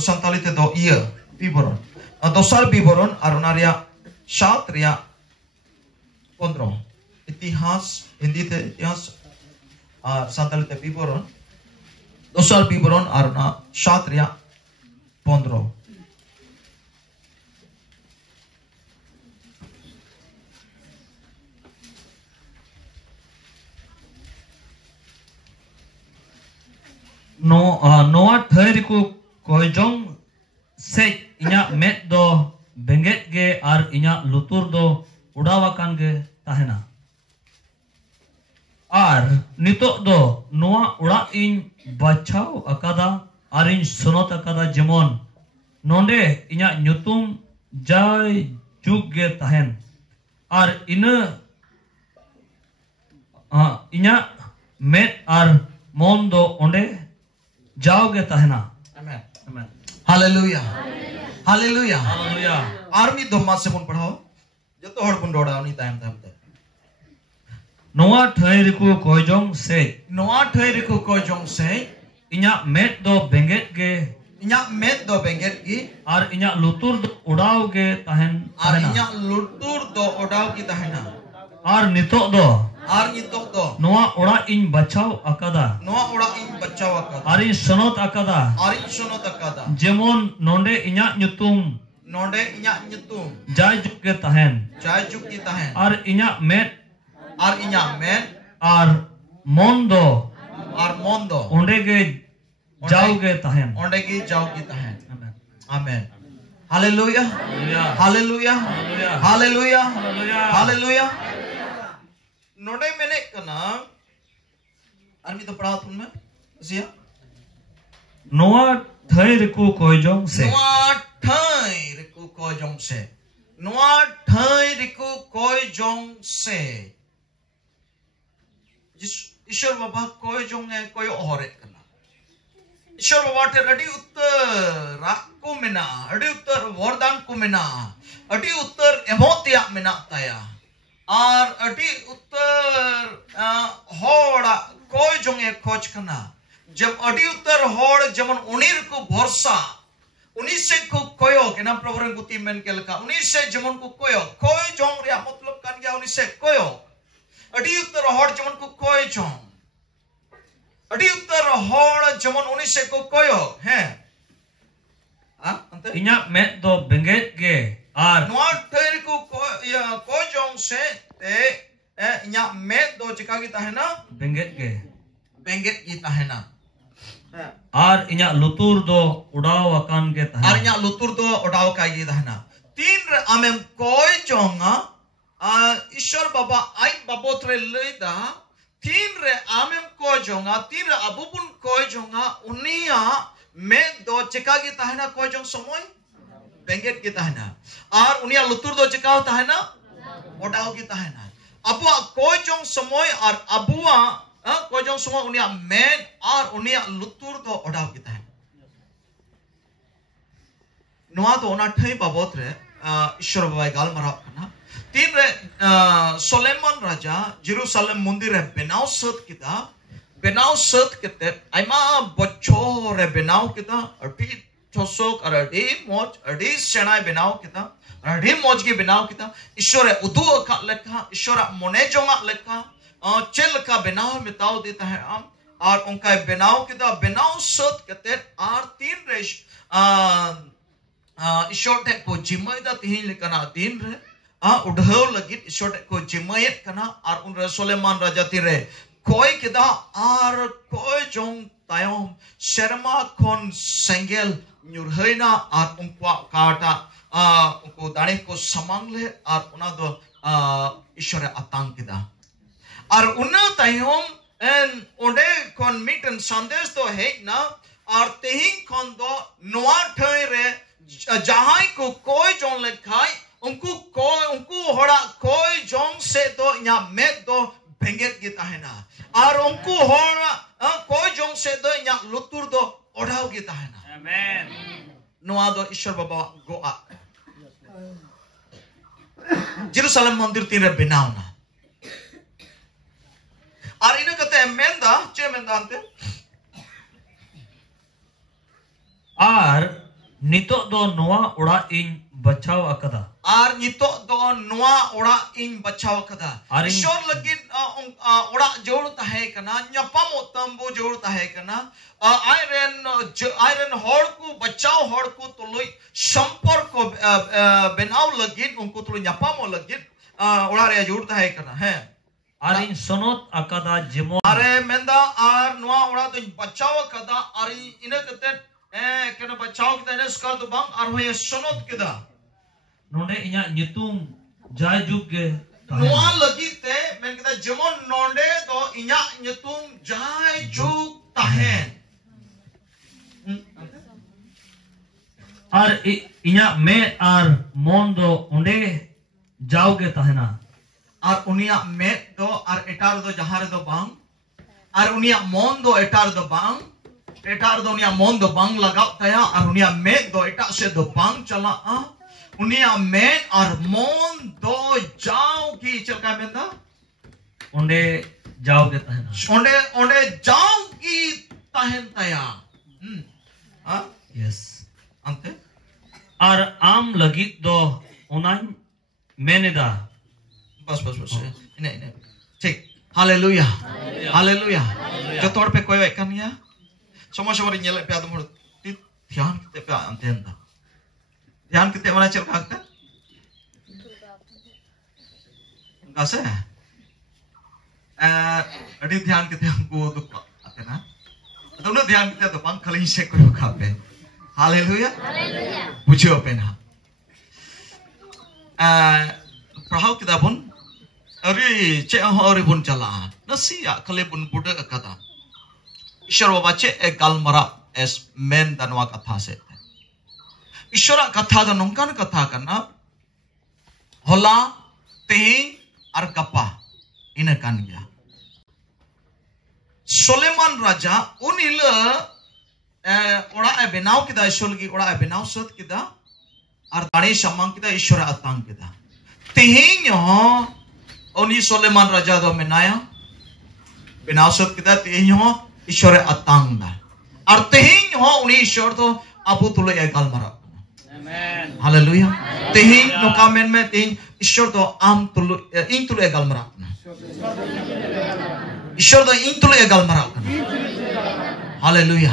संताली ते दो इया विवरण दोसर विवरण और उनारिया 7 रिया 15 इतिहास हिंदी ते इतिहास और संताली ते विवरण दोसर विवरण और ना 7 रिया 15 Noa theriku koijong se inya met do benget ge ar inya lutur do udawakan ge tahena. Ar nitok do noa ura in bachau akada ar in sunot akada jemon nonde inya nyutum jai juk ge tahen. Ar ina inya met ar mon do onde जाओगे तहना आमेन आमेन हालेलुया हालेलुया हालेलुया आर्मी दोमा से बन पढ़ाओ जो तो हड़ बन डोड़ा उनी टाइम टाइम ते नोआ ठहरिकु कोजोंग से इन्या मेट दो बेंगेट गे इन्या मेट दो बेंगेट गी और इन्या लुतुर दो उड़ाव गे तहन और इन्या लुतुर दो उड़ाव की तहना और नितो दो नोआ उड़ा इन बचाव अकदा और इन सनोत अकदा जेमोन नोंडे इन्या न्युतुम जाय जुके तहन और इन्या मेट और मोंदो ओंडे गे जाओगे तहन आमेन हालेलुया हालेलुया हालेलुया हालेलुया नोडे मैंने कना आर्मी तो पढ़ा तुमने सिया नोआ ठहरिकु कोजोंग से नोआ ठहरिकु कोजोंग से जिस ईश्वर बाबा कोजोंग है कोई और है कना ईश्वर बाबा टे अड़ी उत्तर राकु मिना अड़ी उत्तर वरदान को मिना अड़ी उत्तर एमोतिया मिना ताया और अड़ी उत्तर होड़ा कोई जोंगे खोज करना जब अड़ी उत्तर होड़ जमन उनीर को भरोसा उन्हीं से को कोयो के ना प्रवरण गुती में के लगा उन्हीं से जमन को कोयो कोई जोंग रिया मतलब kan गया उन्हीं से कोयो अड़ी उत्तर होड़ जमन को कोई जोंग अड़ी उत्तर होड़ जमन उन्हीं से को कोयो है अंते इन्या में दो बेंगेट गे आर नोआ ठहरी को कोजोंग से ते इन्या में दो चिका की ताहे ना बेंगेट की ताहे ना आर इन्या लुतुर दो उड़ाव अकान के ताहे आर इन्या लुतुर दो उड़ाव का ये ताहे ना तीन रे आमें कोजोंगा ईश्वर बाबा आई बाबोत्रे लेदा तीन रे आमें कोजोंगा तीन रे अबुपुन कोजोंगा उन्निया में दो चिका की ताहे ना कोजोंग समय बेंगेट की ताहे ना और उन्निया लुतुर दो चिका होता है ना उड़ाव की ताहे ना अबुआ कोजोंग समय और अबुआ कोजोंग समय उन्निया में और उन्निया लुतुर दो उड़ाव की ताहे नोआ तो उन्ना ठई बाबोत रे ईश्वर बाबा गाल मराव कना तीन रे सोलेमन राजा जेरूशलेम मंदिर रे बनाव सत किता आइमा बच्चों रे बनाव किता अटी ठोसोक और अडी मोज अडी सेनाय बनाव किता अडी मोज की बनाव किता ईश्वर उदु का लेखा ईश्वर मने जोंगा लेखा चेल का बनाव मिताव देता है आम और उनका बनाव किता बनाव सत किते और तीन रे ईश्वर टे को जिम्मेदा तिहिन लेकना दिन रे उड़ाव लगित ईश्वर टे को जिम्मेत कना और उन रे सोलेमान राजा तिरे कोई किदा और कोई जोंग तायोम शर्मा खोन सेंगेल न्यूरहैना और उनको काटा उनको दाने को समांग ले और उना दो ईश्वर आतंक किदा और उन्ना तायोम एन ओडे खोन मीटन संदेश तो है ना और तेहिं खोन दो नोआ ठहरे जहां को कोई जोंग लेखाई उनको होड़ा कोई जोंग से दो या में दो बेंगेट की ताहेना और उनको होड़ा कोई जोंग से दो या लुतुर दो उड़ाव की ताहेना आमेन नोआ दो ईश्वर बाबा गोआ जेरूशलेम मंदिर तीन बनाव ना और इन्हें कहते हैं मेंदा चे मेंदा अंते और Nitok do noa ora in bacaw akada. Ar nitok do noa ora in bacaw akada. Ishor lagit ora jor tahe kana nyapamo tambu jor tahe kana. Iron hor bacaw hor tului sampor benaw lagit unku tului nyapamo lagit ora re jor tahe kana hai. Arin sonot akada jemon. Are menda ar noa ora do bacaw akada ari ina kete kena bacaw kita ini sekarang tu bang arwah sonot kita. Nonde inya nyutum jai juk ge. Noa lagi te men kita jemon nonde do inya nyutum jai juk tahen. Ar inya me ar mondo onde jauh ge tahena. Ar unia me do ar etar do jahar do bang. Ar unia mondo etar do bang. Etar do unia mondo bang lagap taya ar unia me do etar se do bang chala unia me ar mondo jauh ki chelka menda onde jauh ge tahena. Onde jauh ki tahen taya. Yes. Ante Ar am lagi do onan meneda. बस ini cek haleluya jotor pe koy kan ya semua ri nyelek pe adum dhyan kite pe antenda dhyan kite mana cel ka gase adi dhyan kite हमको दुख आते ना दोनों ध्यान kite तो पंख खली से कोई का पे haleluya बुझियो पे ना perahu kita pun Ari cek hari pun jalan. Nasi ya kali pun budak kata. Ishwar bapa cek gal marap es men dan wa katha se. Ishwar katha dan nongkan katha karena hola tehi ar gapa ina kan ya. Soleman raja unila ora benaw kita Ishwar ki ora benaw sot kita ar dani samang kita Ishwar atang kita. Tehi nyo Oni Soleman raja do menaya benasot kita tihinyo Ishwar atang da artehinyo uni Ishwar to apu tulo egal marap. Amen. Haleluya. Tehin no kamen me tin Ishwar to am tulo ing tulo egal marap. Ishwar to ing tulo egal marap. Haleluya.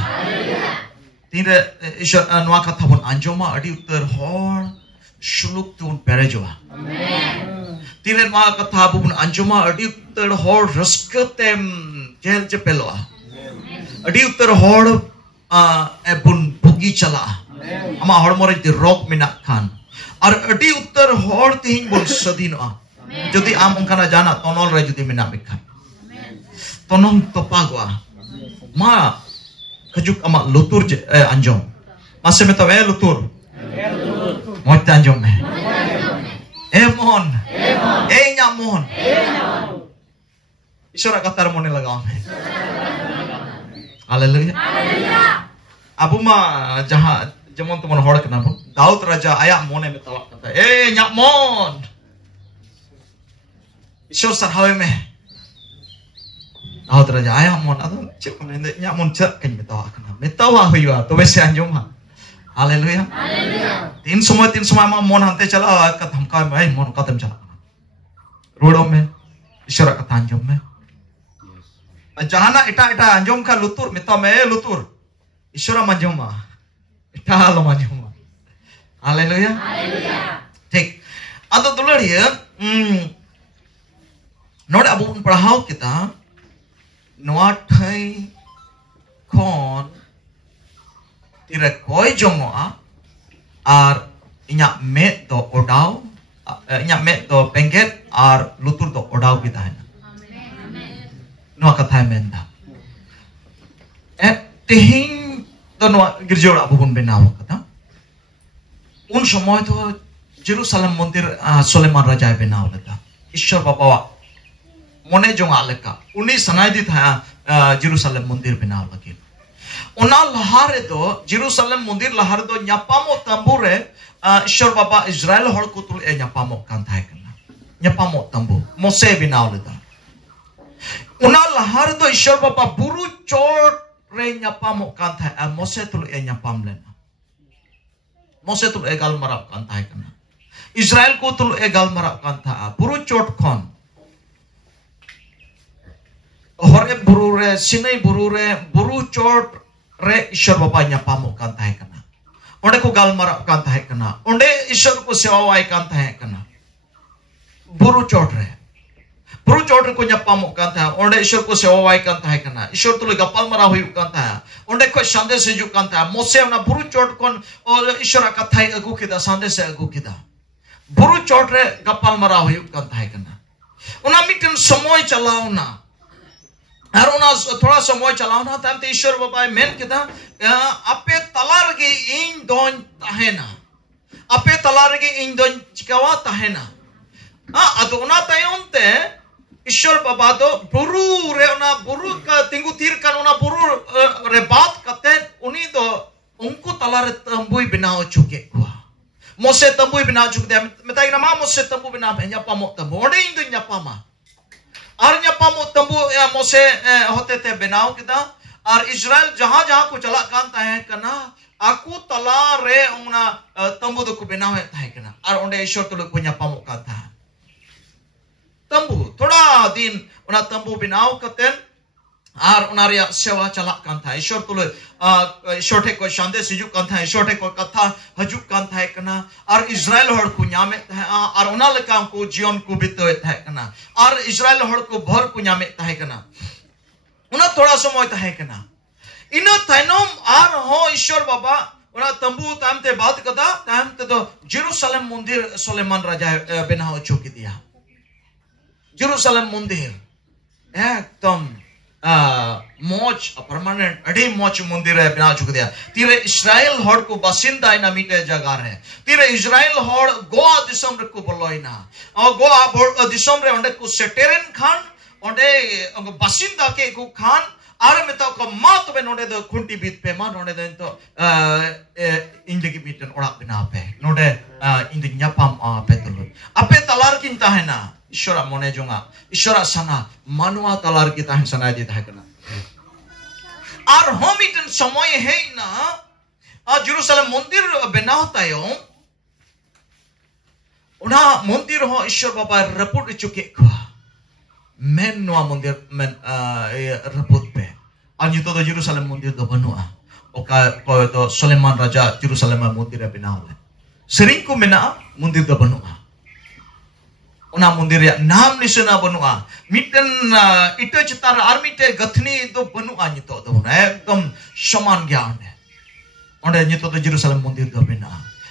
Tire Ishwar noa katha pun anjoma adi uttar hor shuluk tun perejoa. Amen. Tire noa katha pun anjoma adi uttar hor raskatem jel jepeloa. Adi uttar hor pun bugi chala. Ama hor more di rock minak kan. Ar adi uttar hor tihin bol sadinoa. Jadi am ungkana jana tonol re jadi minak mikhan. Tonong topagwa. Ma kajuk ama lutur anjom. Masih metawe lutur. Moite anjom me. Emon. Nyamon. Ishwar katar mone lagaw me. Haleluya. Abu ma jaha jemon tumon hor kena pun. Daud raja ayak mone metawa kata. Nyamon. Ishwar sarhawe me. Daud raja ayak mon adu cik kena nyamon cek kan metawa huiwa to bese anjom ha. Haleluya. Tin semua mon hante chala kat hamka mai mon katam chala. Rodo me Ishwar kata anjom me. Jahana ita anjom ka lutur meta me lutur. Ishwar manjom ma. Ita lo manjom ma. Haleluya. Tik. Ado dulu dia node abu perahu kita noa thai kon tira koi jongoa ar inyak met do odau inyak met do pengget ar lutur do odau kita hana. Noa katha menda. Tehin do noa girjor abu pun benaw kata. Un samoy to Jerusalem mondir Soleman raja benaw leta. Ishwar bapa mone jong aleka. Uni sanai di tha Jerusalem mondir benaw lagi. Una lahare do Jerusalem mondir lahare do nyapamo tambure Ishwar bapa Israel hor kutul nyapamo kan thai kana. Nyapamo tambu Mose benaw leta. Una lahare do Ishwar bapa buru chor re nyapamo kan thai Mose tul nyapam lena. Mose tu egal marap kan thai kana. Israel ko tu egal marap kan tha. Buru chot kon. Hore buru re, Sinai buru re, buru chot re Ishwar Baba nyapamuk kan thai kana. Onde ko gal marap kan thai kana. Onde Ishwar ko sewawai kan thai kana. Buru chot re. Buru chot re ko nyapamuk kan thai. Onde Ishwar ko sewawai kan thai kana. Ishwar tu gapal marap huyuk kan thai. Onde ko sandes hijuk kan thai. Mose na buru chot kon Ishwar ka thai agu kita sandes agu kita. Buru chot re gapal marap huyuk kan thai kana. Una miten samoy chalaw na. Har una thoda samoy chalaw na tam te Ishwar Baba men kita ape talar ge in don tahena. Ape talar ge in don chikawa tahena. Ado una tayon te Ishwar Baba do buru re una buru ka tinggu tir kan una buru re baat kate uni do unku talar tambui binao chuke kwa. Mose tambui binao chuke de metai na ma Mose tambu binao nyapa mo tambu ode in do nyapa ma. Ar nyapa mo tambu Mose hote te binao kita ar Israel jahan ko chala kan tahe kana aku tala re una tambu do ko binao tahe kana ar onde Ishwar tu ko nyapa mo kan tahe. Tambu thoda din una tambu binao katen ar una ria sewa chalak kan tha Ishwar tu Ishwar the ko sandes hijuk kan tha Ishwar the ko katha hajuk kan tha kana ar Israel hor ko nyame tha ar una lekam ko jion ko bitoy tha kana ar Israel hor ko bhor ko nyame tha kana una thoda samoy tha kana ina thainom ar ho Ishwar Baba una tambu tamte baat kada tamte to Jerusalem mandir Solomon raja benao choki diya Jerusalem mandir ekdom moch permanent adi moch mandir hai bina chuk diya tire Israel hor ko basinda ina mite jaga re tire Israel hor Goa disam re ko boloi na Goa disam re onde ko seteren khan onde basinda ke ko khan ar meta ko mat be node do khunti bit pe ma node den to indigi miten orak bina pe node indi nyapam pe tulu ape talar kinta hai na Ishwara mone jonga Ishwara sana manua talar kita hin sana di thai kana ar homiten samoy hei na Jerusalem mandir benao tayo una mandir ho Ishwar Baba raput chuke ko men noa mandir men raput pe anyu to Jerusalem mandir do banua oka ko to Solomon raja Jerusalem mandir benao le sering ko mena mandir do banua una mandir ya naam nisana banua mitten ite chitar armite gathni do banua nyito do ekdom saman gyan onde nyito do Jerusalem mandir do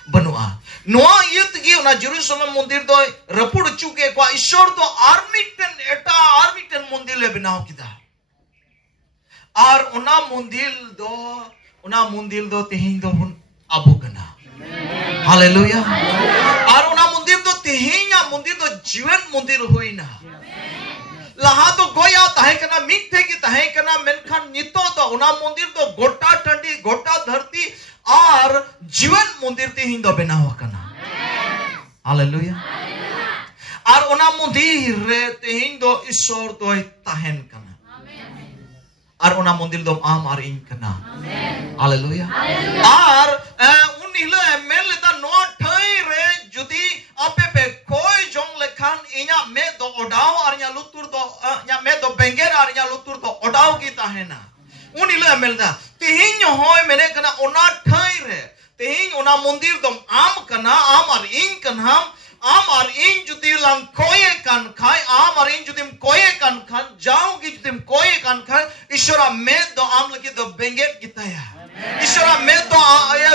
banua noa yet gi una Jerusalem mandir do rapud chuke kwa Ishwar do armiten mandir le banao kita ar una mandir do tehin do abu kana haleluya ar una mandir do tehinya mandir do jiwan mandir hoina laha to goya tahe kana mithe ki tahe kana menkhan nito do una mandir do gota tandi gota dharti ar jiwan mandir tehin do benao kana haleluya ar una mandir re tehin do Ishwar do tahen kana ar una mandir do am ar in kana haleluya ar unile mel da no thai re judi ape pe koi jong lekhan inya me do odao ar nya lutur do nya me do benger ar nya lutur do odao ki tahena unile mel da tehin hoy mene kana ona thai re tehin ona mandir do am kana am ar in kana am ar in judi lang koye kan khai am ar in judim koye kan khan jao ki judim koye kan khan Ishwara me do am lagi do benger kitaya Ishwara me do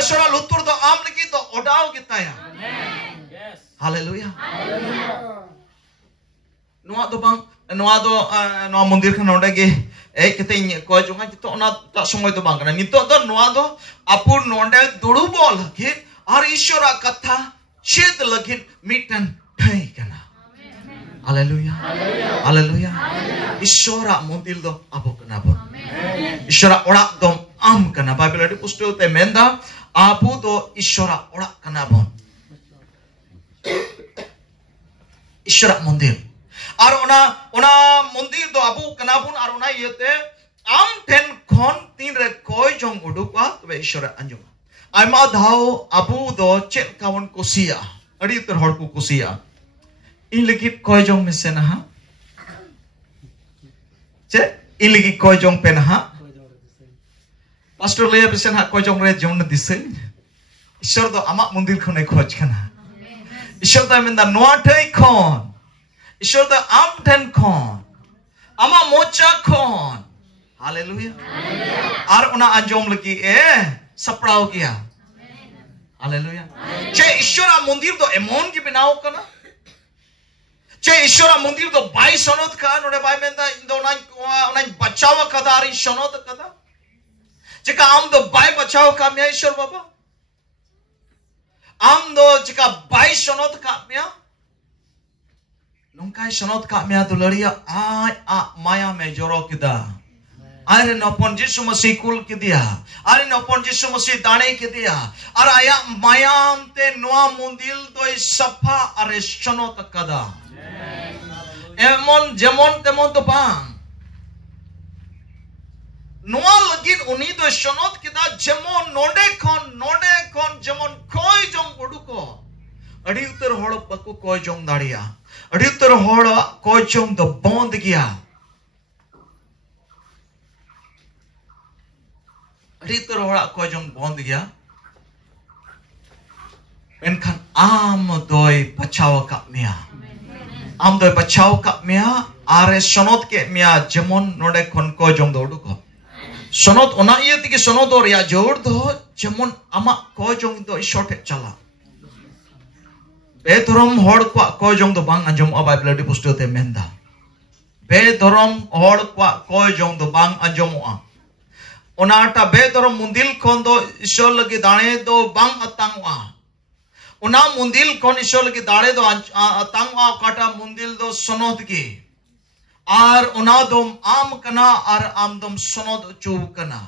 Ishwara lutur do am lagi do odao kitaya haleluya noa do bang noa mandir khan onde ge kete ko jonga to ona ta somoy do bang kana nito do noa do apur nonde dudu bol ke ar Ishwara katha ched lagin miten thai kana haleluya haleluya Ishwara mandir do abu kana bon Ishwara orak do am kana Bible adi pusto te menda abu do Ishwara orak kana bon Ishwara mandir ar ona mandir do abu kana bon ar ona yete am ten khon tin re koi jong udukwa tobe Ishwara anjuma Aima धाव अबू दो check कावन कुसिया अड़ी तर हड़ को कुसिया इन लगी कोई Jong में से ना चे इन लगी कोई जोंग पे ना पास्टर ले बेसन हा कोई जोंग रे जोंग न दिसे ईश्वर दो आमा मंदिर खने खोज कना ईश्वर दो मेंदा नोआ ठई खोन ईश्वर दो आम ठन खोन आमा मोचा खोन हालेलुया आर उना अंजोम लगी सपड़ाव किया हालेलुया चे ईश्वर मंदिर दो एमोन की बनाओ कना चे ईश्वर मंदिर दो बाई सनोत का नोडे बाई मेंदा इंदो ना बचाव कदारी सनोत कदा जका आम दो बाई बचाव का मिया ईश्वर बाबा आम दो जका बाई सनोत का मिया नोंकाय सनोत का मिया दुलड़िया आ माया में जोरो किदा आरे नपन यीशु मसीह कुल के दिया आरे नपन यीशु मसीह दाने के दिया और आया मायाम ते नोआ मुंदिल दो सफा अरे सनोत कदा एमन जेमन तेमन तो बांग नोआ लगिन उनी दो सनोत किदा जेमन नोडे खन जेमन कोई जोंग उडुको अड़ी उतर होड़ बको कोई जोंग दाड़िया अड़ी उतर होड़ कोई जोंग दो बंद गया अड़ी उतर होड़ कोई जोंग बंद गया मेनखान आम दोय बचाव का मिया आम दोय बचाव का मिया आरे सनोत के मिया जेमन नोडे खन कोई जोंग दो उडुको सनोत ओना इये तिगे सनोत और या जोड़ दो जेमन आमा कोई जोंग दो शॉर्ट चला बेधरम होड़ को कोई जोंग दो बांग अंजम बाइबल डी पुस्तक ते मेंदा बेधरम होड़ को कोई जोंग दो बांग अंजमोआ ओनाटा बेधरम मुंदिल खन दो ईश्वर लगी दाणे दो बांग अतांगवा ओना मुंदिल खन ईश्वर लगी दाणे दो अतांगवा काटा मुंदिल दो सनोत की आर उना दम आम कना आर आम दम सनोद चू कना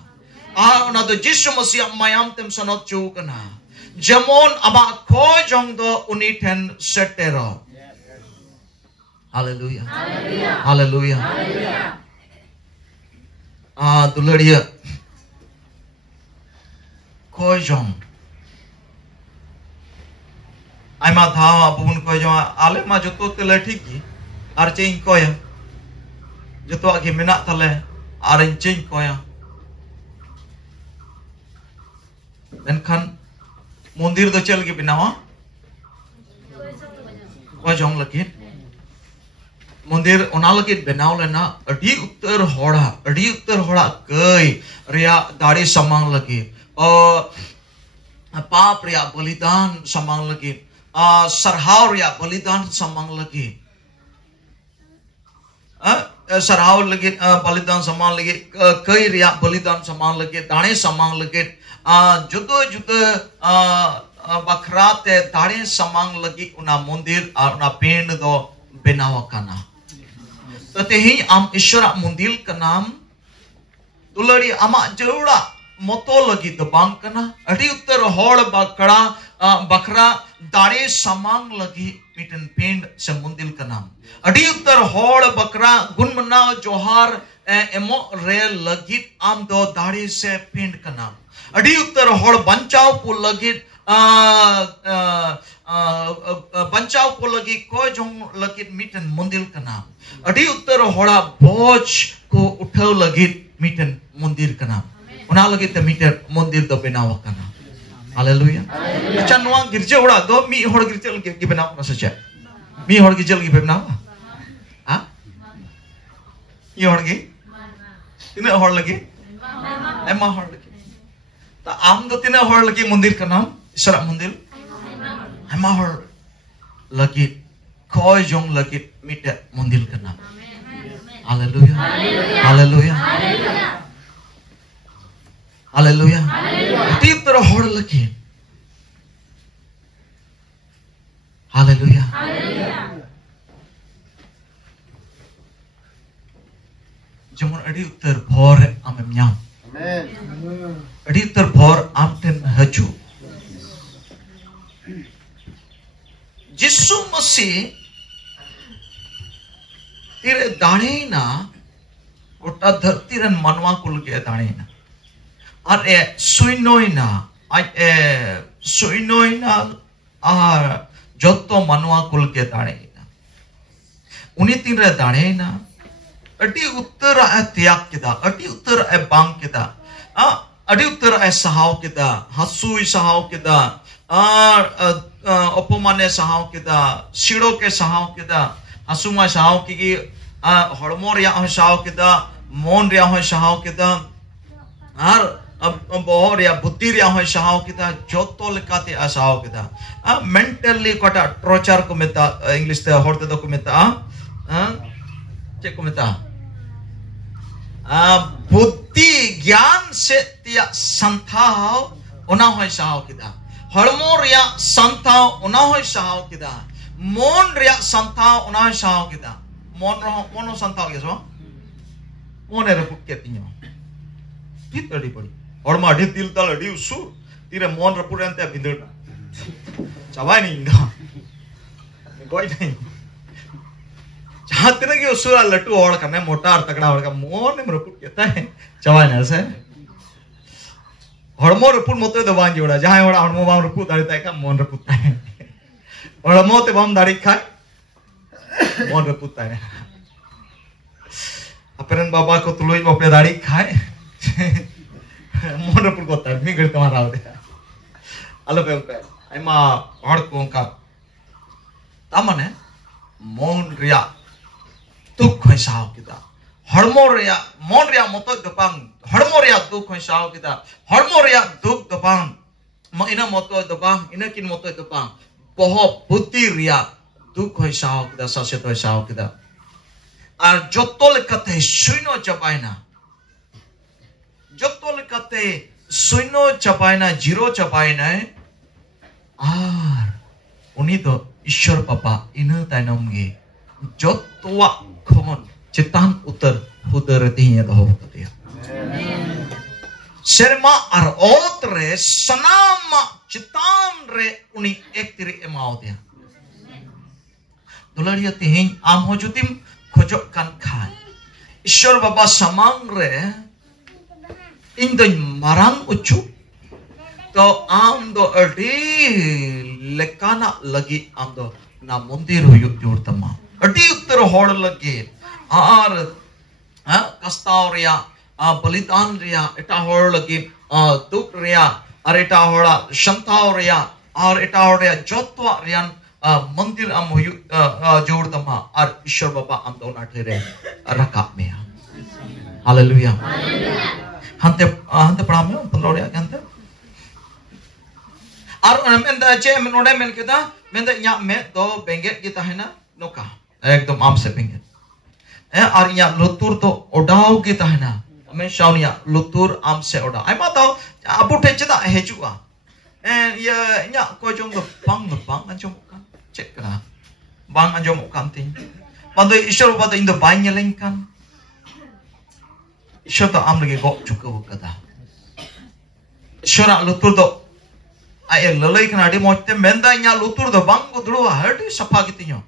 आर उना दो यीशु मसीह मायाम तेम सनोद चू कना जेमन आबा खोय जोंग दो उनी ठेन सेटेरो हालेलुया हालेलुया दुलड़िया खोय जोंग आयमा था अबुन खोय जोंग आले मा जतो तेले ठीक की आर चेंग कोय जतो आगे मेना तले आर चेंज कोया मेनखान मंदिर दो चल के बनावा कोई जोंग लगी मंदिर ओना लगी बनाव लेना अड़ी उत्तर होड़ा कई रिया दाढ़ी समांग लगी पाप रिया बलिदान समांग लगी सरहाव रिया बलिदान समांग लगी सरहाव लगे बलिदान समान लगे कई रिया बलिदान समान लगे दाणे समान लगे जुदो जुदो बखराते दाणे समान लगी उना मंदिर उना पेंड दो बनाव कना तो तेही आम ईश्वर मंदिर का नाम दुलड़ी आमा जरूरा मोतो लगी तो बांग कना अड़ी उत्तर होड़ बखरा दाणे समान लगी मिटन पेंड से मंदिर का नाम अड़ी उत्तर होड़ बकरा गुनमना जोहार एमो रे लगित आम दो दाढ़ी से पेंड का नाम अड़ी उत्तर होड़ बंचाव को लगित बंचाव को लगी कोई जोंग लगित मिटन मंदिर का नाम अड़ी उत्तर होड़ा बोझ को उठाव लगित मिटन मंदिर का नाम उना लगित मिटन मंदिर दो बनाव का नाम हालेलुया अच्छा नुआ गिरजे होड़ा दो मी होड़ गिरजे लगी बनाव ना सच्चा मी होड़ गिरजे लगी बनाव ये होड़ गी तिने होड़ लगी एमा होड़ लगी तो आम दो तिने होड़ लगी मंदिर का नाम ईश्वर मंदिर एमा होड़ लगी कोई जोंग लगी मिटे मंदिर का नाम हालेलुया हालेलुया हालेलुया तीतर होड़ लगी हालेलुया जेमन अड़ी उत्तर भोर आमेम ᱧᱟᱢ अड़ी उत्तर भोर आम ठेन हजू यीशु मसीह तीरे दाणेना गोटा धरती रन मनवा कुल के दाणेना और ए सुइनोइना suinoina joto manua kulke dareina. Unitin re dareina. Adi uttara tiak kita, adi uttara bang kita, adi uttara sahaw kita, hasui sahaw kita, opomane sahaw kita, siro ke sahaw kita, hasuma sahaw ki hormor ya sahaw kita, mon ya sahaw kita, bohor ya buddhi ya sahaw kita, joto lekate sahaw kita, mentally kota torture ko meta English te horte do ko meta, cek ko meta. बुद्धि ज्ञान से तिया संथाव उना होय साव किदा हरमो रिया संथाव उना होय साव किदा मोन रिया संथाव उना होय Sao किदा mono संथाव गेसो मोने रे पुके तिन्यो तितड़ी पड़ी और माडी तिल तल अडी उसु तिरे मोन रे पुरेंते बिंदर चावाय नहीं इंदा कोई नहीं जहाँ तेरे की उसुरा लट्टू और करने मोटा और तगड़ा और का मोर ने मरपुट कहता है चवान ऐसे हरमो रपुट मोते दबान जोड़ा जहाँ वाला हरमो बाम रपुट दाढ़ी तय का मोन रपुट है और मोते बाम दाढ़ी खाए मोन रपुट है अपने बाबा को तुलोई बापे दाढ़ी खाए मोन रपुट कोता है मिगड़ तुम्हारा होते हैं अलग पे आई माँ हर को उनका तामने मोन रिया दुख है साव किदा हरमो रिया मोन रिया मोतो दपांग हरमो रिया दुख है साव किदा हरमो रिया दुख दपांग म इना मोतो दपांग इना किन मोतो दपांग बहुत बुद्धि रिया दुख है साव किदा ससेत है साव किदा और जोतोल कते सुइनो चपाइना जोतोल कते सुइनो चपाइना जीरो चपाइना आर उनी तो ईश्वर पापा इना ताइनमगे जोतोवा खमन चितान उतर हुदर तिया दहो कतिया शर्मा और ओतरे सनाम चितान रे उनी एक तिरी एमाओ दिया दुलड़िया तिहिं आम हो जुतिम खोजो कान खाय ईश्वर बाबा समांग रे इन दो मारांग उच्चू तो आम दो अड़ी लेकाना लगी आम दो ना मंदिर हुयुक जोड़तमा अड़ी उत्तर होड़ लगे और कस्ताव रिया बलिदान रिया इटा होड़ लगे दुख रिया और इटा होड़ा शंताव रिया और इटा होड़ा जोतवा रिया मंदिर हम हुयुक जोड़तमा और ईश्वर बाबा हम दोना ठहरे रकाब में हालेलुया हंते पढ़ा में 15 रिया हंते और मेंदा चे नोडे मेन केदा मेंदा या में दो बेंगे की ताहेना नोका एकदम आम से बेंगे और या लुतुर तो ओडाव की ताहेना हमें शाउनिया लुतुर आम से ओडा आई माता अबु ठे चेदा हेजुआ या को जों दो bang anjom kan cek kena bang anjom kan ting bando ईश्वर बाबा इन दो बाई nyeleng kan ईश्वर तो आम लगे गो चुका वो कदा ईश्वर लुतुर तो आये ललई kan adi mochte menda nya lutur do bang ko dulu hadi sapa gitinya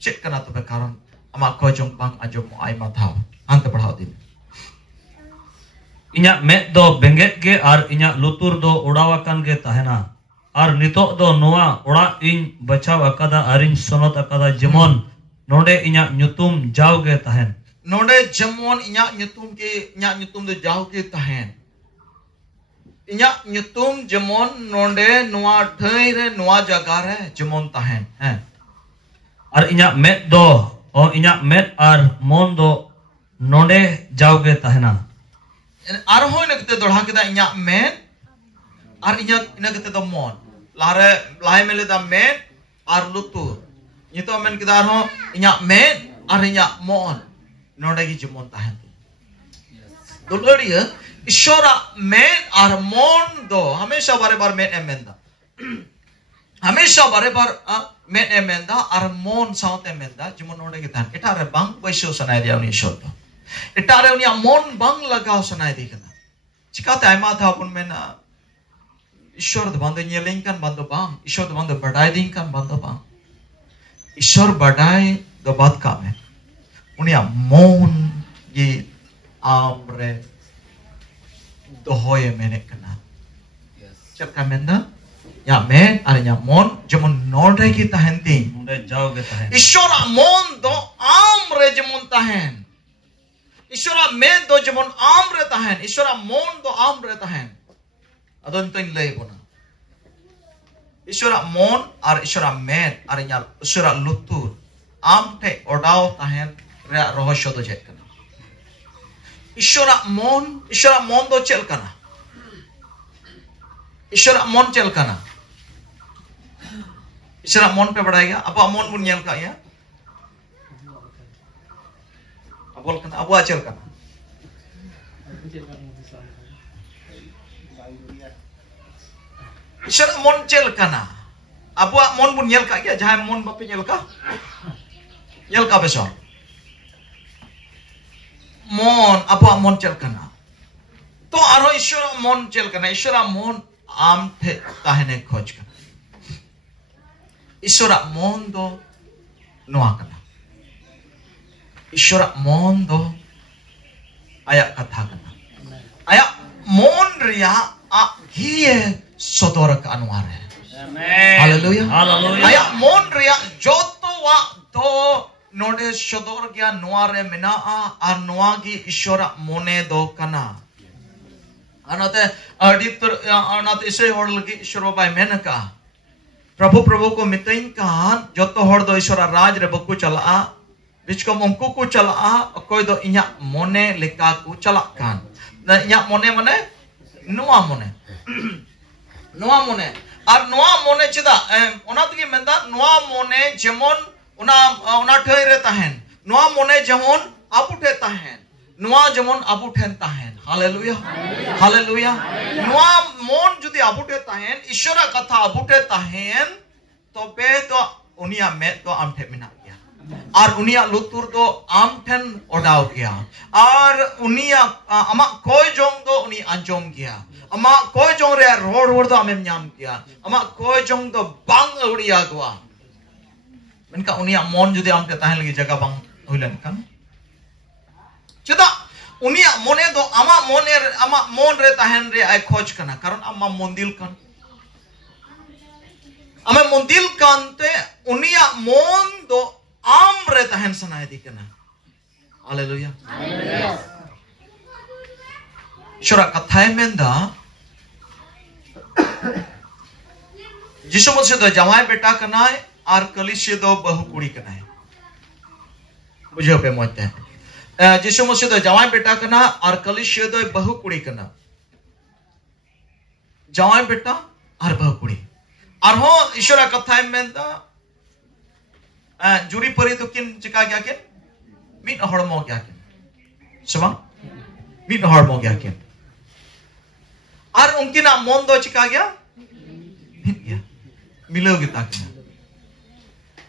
cek kena to karon ama ko jong bang ajom ai ma thau ante padhau din inya me do benget ge ar inya lutur do udawakan ge tahena ar nitok do noa ora in bachaw akada arin sonot akada jemon node inya nyutum jaw ge tahen node jemon inya nyutum do jaw ge tahen inya nyutum jemon nonde noa dhai re noa jaga re jemon tahen ar inya met do o inya met ar mon do nonde jaw ge tahena ar hoy ne kete dorha keda inya met ar inya ina kete do mon lai mele da met ar lutur nito men keda ar ho inya met ar inya mon nonde gi jemon tahen dulodiya ईश्वर में और मोन दो हमेशा बारे बार में एमेंदा हमेशा बारे बार में एमेंदा और मोन साउथ एमेंदा जिमन नोडे के तान इटारे बंग पैसो सनाय दिया उनी ईश्वर तो इटारे उनी मोन बंग लगाओ सनाय दी कना चिकाते आइमा था अपन में ना ईश्वर तो बंदो न्यलिंकन बंदो बंग ईश्वर तो बंदो बढ़ाई दिंकन बंदो बंग ईश्वर बढ़ाई दो बात काम है उनी मोन ये Amre dohoye menek kana. Cakap menda, ya men, adanya mon, jemon nore kita henti. Nonde jauh kita hen. Ishora mon do amre jemon tahen. Ishora men do jemon amre tahen. Ishora mon do amre tahen. Adon to in lay bona. Ishora mon ar ishora men adanya ishora lutur. Am te odao tahen rea rohosyo do jet kana. Ishora mon do chel kana. Ishora mon chel kana. Ishora mon pe badaya, apa mon pun nyel ka ya? Abol kana, abu achel kana. Ishora mon chel kana. Abu mon pun nyel ka ya, jahan mon bape nyel ka? Nyel ka besok. Mon, apa mon chel kana? To aro ishora mon chel kana, ishora mon am te tahene khoj kana. Ishora mon do noa kana. Ishora mon do ayak katha kana. Ayak mon ria a gie sodor ka anware. Amen. Hallelujah. Hallelujah. Ayak mon ria joto wa do node sodor gya noare menaa ar noagi ishora mone do kana. Anate aditur anate isay hor lagi ishoro bai menaka. Prabhu ko mitain kan joto hor do ishora raj re baku chala bichko mongku ku chala akoy do inya mone leka ku chalakkan. Na inya mone mane noa mone. Noa mone. Ar noa mone chida ona tigi menda noa mone jemon ona thai re tahen. Noa mone jemon abu the tahen. Noa jemon abu then tahen. Hallelujah. Hallelujah. Noa mon judi abu the tahen ishora katha abu the tahen tobe to unia met to am the mina gya. Ar unia lutur do am then odao gya. Ar unia ama koi jong do uni anjom gya. Ama koi jong re rod do amem nyam gya. Ama koi jong do bang udia gwa. Menka unia mon judi am the tahen lagi jaga bang hulen kan. Cheda unia mone do ama mon re tahen re ai khoj kana karon ama mondil kan. Ame mondil kan te unia mon do am re tahen sanai di kana. Hallelujah. Hallelujah. Shora kathai menda Yishu Masih do jamai beta kana hai ar kalisya do bahu kuri kana hai. Bujhe pe mote. Yishu Masih do jamai beta kana ar kalisya do bahu kuri kana. Jamai beta ar bahu kuri. Ar ho ishora kathai menda juri pari to kin chika gya kin mit hormo gya kin. Sama mit hormo gya kin. Ar unkina mon do chika gya mit gya. Milo kita kin.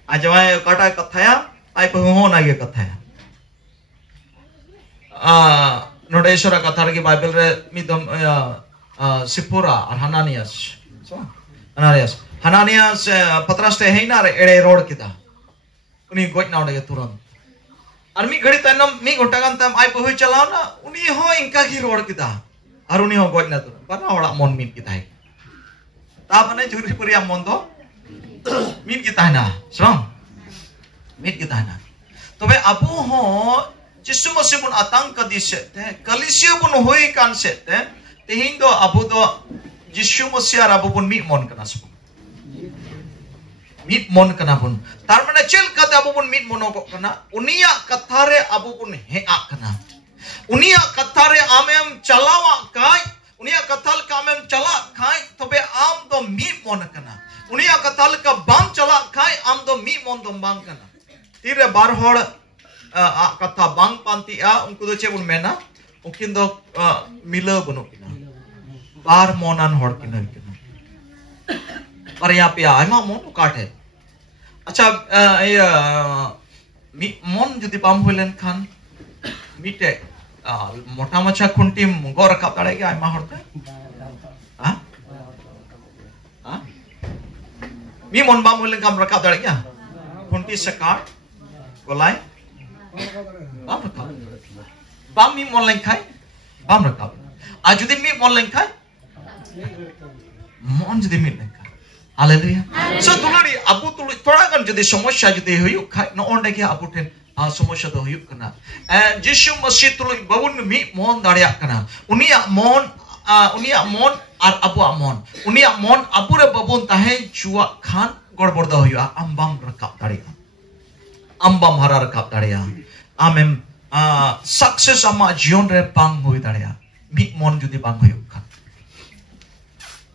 Ajawai kata kathaya ai pahu na gya kathaya. Nodeshwara kathar ki Bible re midom Sipora ar Hananias. Hananias patras te heina re ede road kita. Uni goj na odege turant. Ar mi ghadi tanam mi gotagan tam ai pahu chalao na uni ho inka ki road kita. Ar uni ho goj na turant. Bana oda mon mit kita hai. Ta bane juri puriya mon do mit kita na. Strong. Mit kita na. Tobe abu ho Yishu Masih pun atang ka di sete kalisya pun hoi kan sete tehin do abu do Yishu Masih ar abu pun mit mon kana sepun. Mit mon kana pun. Tar mane chel kata abu pun mit mono ko kana. Unia kathare abu pun hea kana. Unia kathare amem chalawa kai. Unia kathal ka amem chala kai. Tobe am do mit mon kana. Unia kathal ka bang chala kai am do mit mon dom bang kana. Tire bar hor katha bang panti a unku do chebun mena. Unkin do mila buno kina. Bar monan hor kina kina. और यहाँ पे आयमा मन काटे अच्छा ये मन जुदी palm हुलेन Khan मीटे मोटा मचा खुंटी मुगो रखा पड़ेगी आयमा होते हाँ हाँ मी मन पाम हुलेन काम रखा पड़ेगी खुंटी सकार गोलाई पाम रखा पाम मी मन लें खाए पाम रखा Ar judi mi mon lengkai mon judi mi lengkai. Haleluya. So tulari abu tului thoda gan judi somosya judi huyuk khai no onde ki abu ten somosya do huyuk kana. Jisu Masih tului babun mi mon dareyak kana. Uniya mon ar abu mon. Uniya mon abu re babun tahen chua khan gorbor do huyuk ambam rakap dareya. Ambam hara rakap dareya. Amem success ama jion re bang hui dareya. Mi mon judi bang huyuk khan.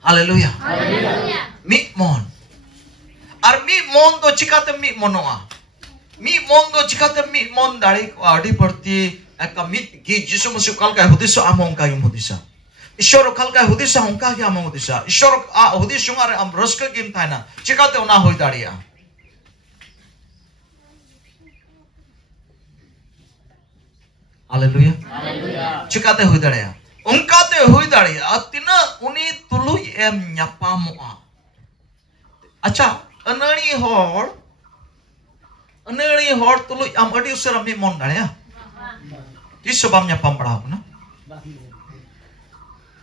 Haleluya. Haleluya. Mi mon. Ar mi mon do chikate mi monoa. Mi mon do chikate mi mon dari ko adi parti ekamit gi Jisu Masih kal ka hudisa among ka yum hudisa. Ishor kal ka hudisa hongka ki among hudisa. Ishor hudis sungare am raska gim thaina. Chikate ona hoi daria. Haleluya. Haleluya. Chikate hoi daria. Ongkate hoi daria. Tina uni tului em nyapamoa. Acha, anari hor tului am adi usara mi mon daria. Di sebab nyapam pada na.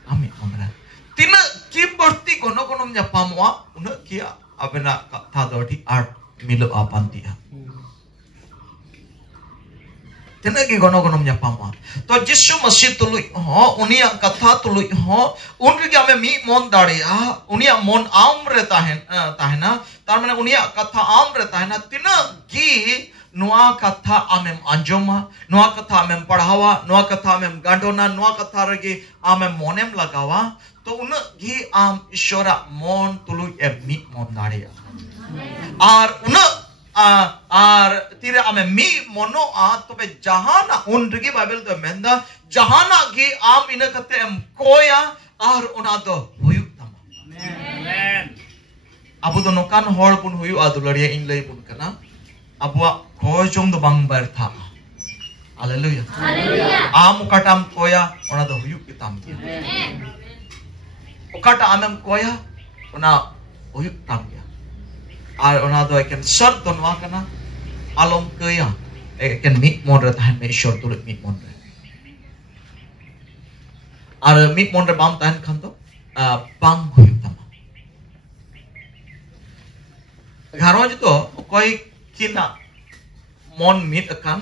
Ami amra. Tina ki berti kono nyapamoa una kia abena tha dodi art milo apantia. Tina ki kono nyapamoa. To Jisu Masih tului ho unia katha tului ho unri ame mi mon daria unia mon amre tahena tar mane unia katha amre tahena tina ki noa katha amem anjoma noa katha amem padhawa noa katha amem gandona noa katha regi amem monem lagawa to una gi am ishora mon tului mi mon daria ar una ar tira ame mi mono tobe jahana unrigi Bible to menda jahana gi am ina kate em koya ar ona do huyuk tama. Amen. Abu do nokan hor pun huyu adularia inlay pun kana abua koy jong do bang bertha. Haleluya. Haleluya. Am katam koya ona do huyuk kitam. Amen. Ukata amem koya ona huyuk tam. Ar ona do eken sar don wakana alom kaya eken mi mon re tahan me shor tulit mi mon re ar mi mon re bam tahan kan to bang huyuk tama gharoj to koi kina mon mit akan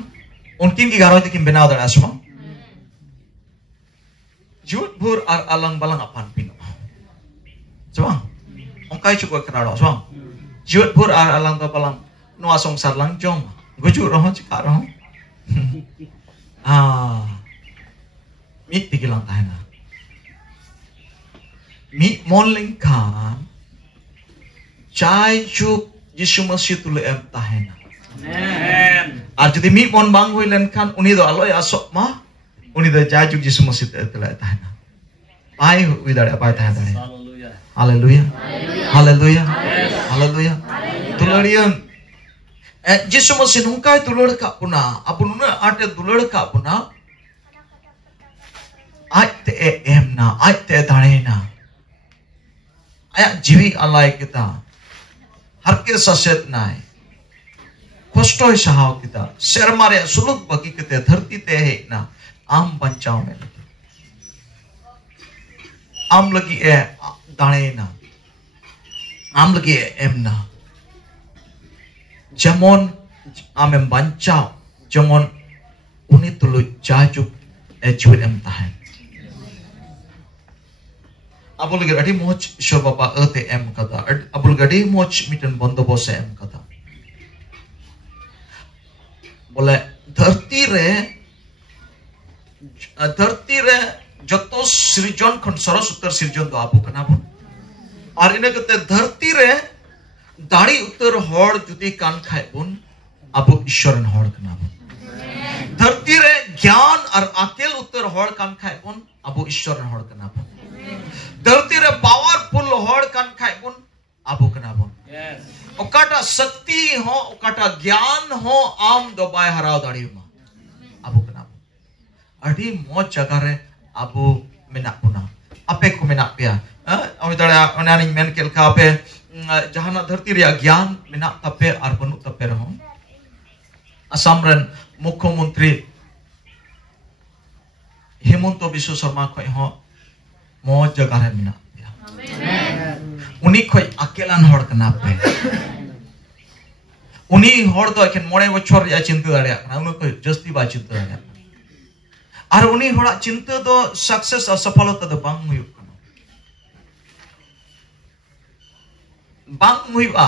unkin ki gharoj kim benaw dara asma jut bur ar alang balang apan pino jawang ongkai cukup kenal jawang Jut pur ar alang to palang noa songsar lang jom. Gujur roh cika roh. Mi tigilang tahena. Mi monling kan. Chai juk Jisu Masih tului em tahena. Amen. Ar judi mi mon bang hui len kan uni do aloy asok ma. Uni do chai juk Jisu Masih tului tahena. Pai hui dare apa tahena. Haleluya. Haleluya. Haleluya. Tularian. Jisu Masih nungkai tulur ka puna. Apununa ate tulur ka puna. Aite emna, aite dharena. Ayak jiwi alai kita. Harke saset nai. Kostoi sahaw kita. Sermare suluk bagi kita dharti te hekna. Am bancao me lagi. Am lagi darena. Am lagi emna. Jamon amem bancao. Jamon uni tulu jajuk juit em tahan. Abul gadi moch shor baba ate em kata. Abul gadi moch miten bondo bose em kata. Bole धरती रे जतो सृजन खन सरस उत्तर सृजन दो आबो कना बन और इने कते धरती रे दाड़ी उत्तर हड़ जुदी कान खाय बन आबो ईश्वरन हड़ कना बन धरती रे ज्ञान और अकेल उत्तर हड़ कान खाय बन आबो ईश्वरन हड़ कना बन धरती रे पावरफुल हड़ कान खाय बन आबो कना बन ओकाटा शक्ति हो ओकाटा ज्ञान हो आम दो बाय हराव दाड़ी मा आबो कना बन अडी मौज जगह रे आबो मेना पुना आपे को मेना पिया अमी दाड़ा ओनानी मेन केल का आपे जहाना धरती रे ज्ञान मेना तपे आर बनु तपे रहो असम रन मुख्यमंत्री हेमंत बिश्व शर्मा खय हो मौज जगह रे मिना उनी खोय अकेलान हड़ कना पे उनी हड़ दो एखन मोड़े बछर या चिंता दाड़िया कना उनी को जस्ती बा चिंता दाड़िया और उनी हड़ा चिंता दो सक्सेस और सफलता दो बांग हुई बांग हुईबा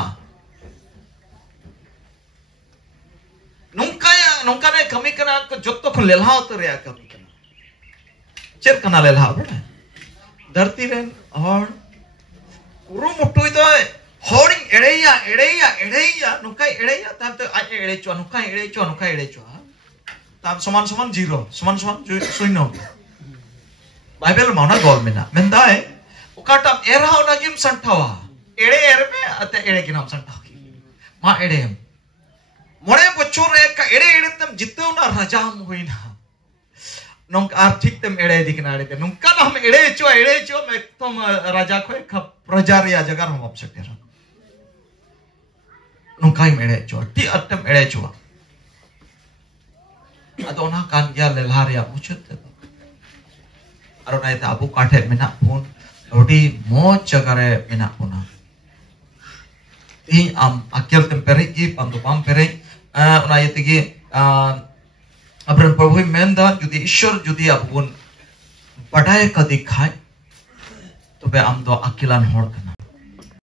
नौका ने कमी कना को जत्तो को लेलाओ तो रे कमी कना चेर कना लेलाओ बड़ा धरती रेन और कुरु मुट्टुई तो होरिंग एड़ेया नुका एड़ेया ताम तो आज एड़ेचो नुका एड़ेचो ताम समान जीरो समान शून्य बाइबल माना गोल मेना मेंदाए उकाटा एराव नागिम संठावा एड़े एरमे अते एड़े किनाम संठाकी मा एड़ेम मोड़े बच्चों रे का एड़े तम जितो ना राजाम हुईना नोंक आर्थिक तम एड़े दिखना एड़े नोंका ना हम एड़ेचो मैं तुम राजा को एक प्रजा रे जगह हम आप सकते हैं नोंका ही एड़ेचो टी अतम एड़ेचो अदोना कान गया लेलार या मुचत अरुणा इता अबू काठे मेना पुन रोटी मौज जगह रे मेना पुना ती am akel tempere ki pandu pam pere una yetigi अपने प्रभु मेंदा जुदी ईश्वर जुदी अबुन पढ़ाए का दिखाए तो बे हम दो अकेलान होड़ कना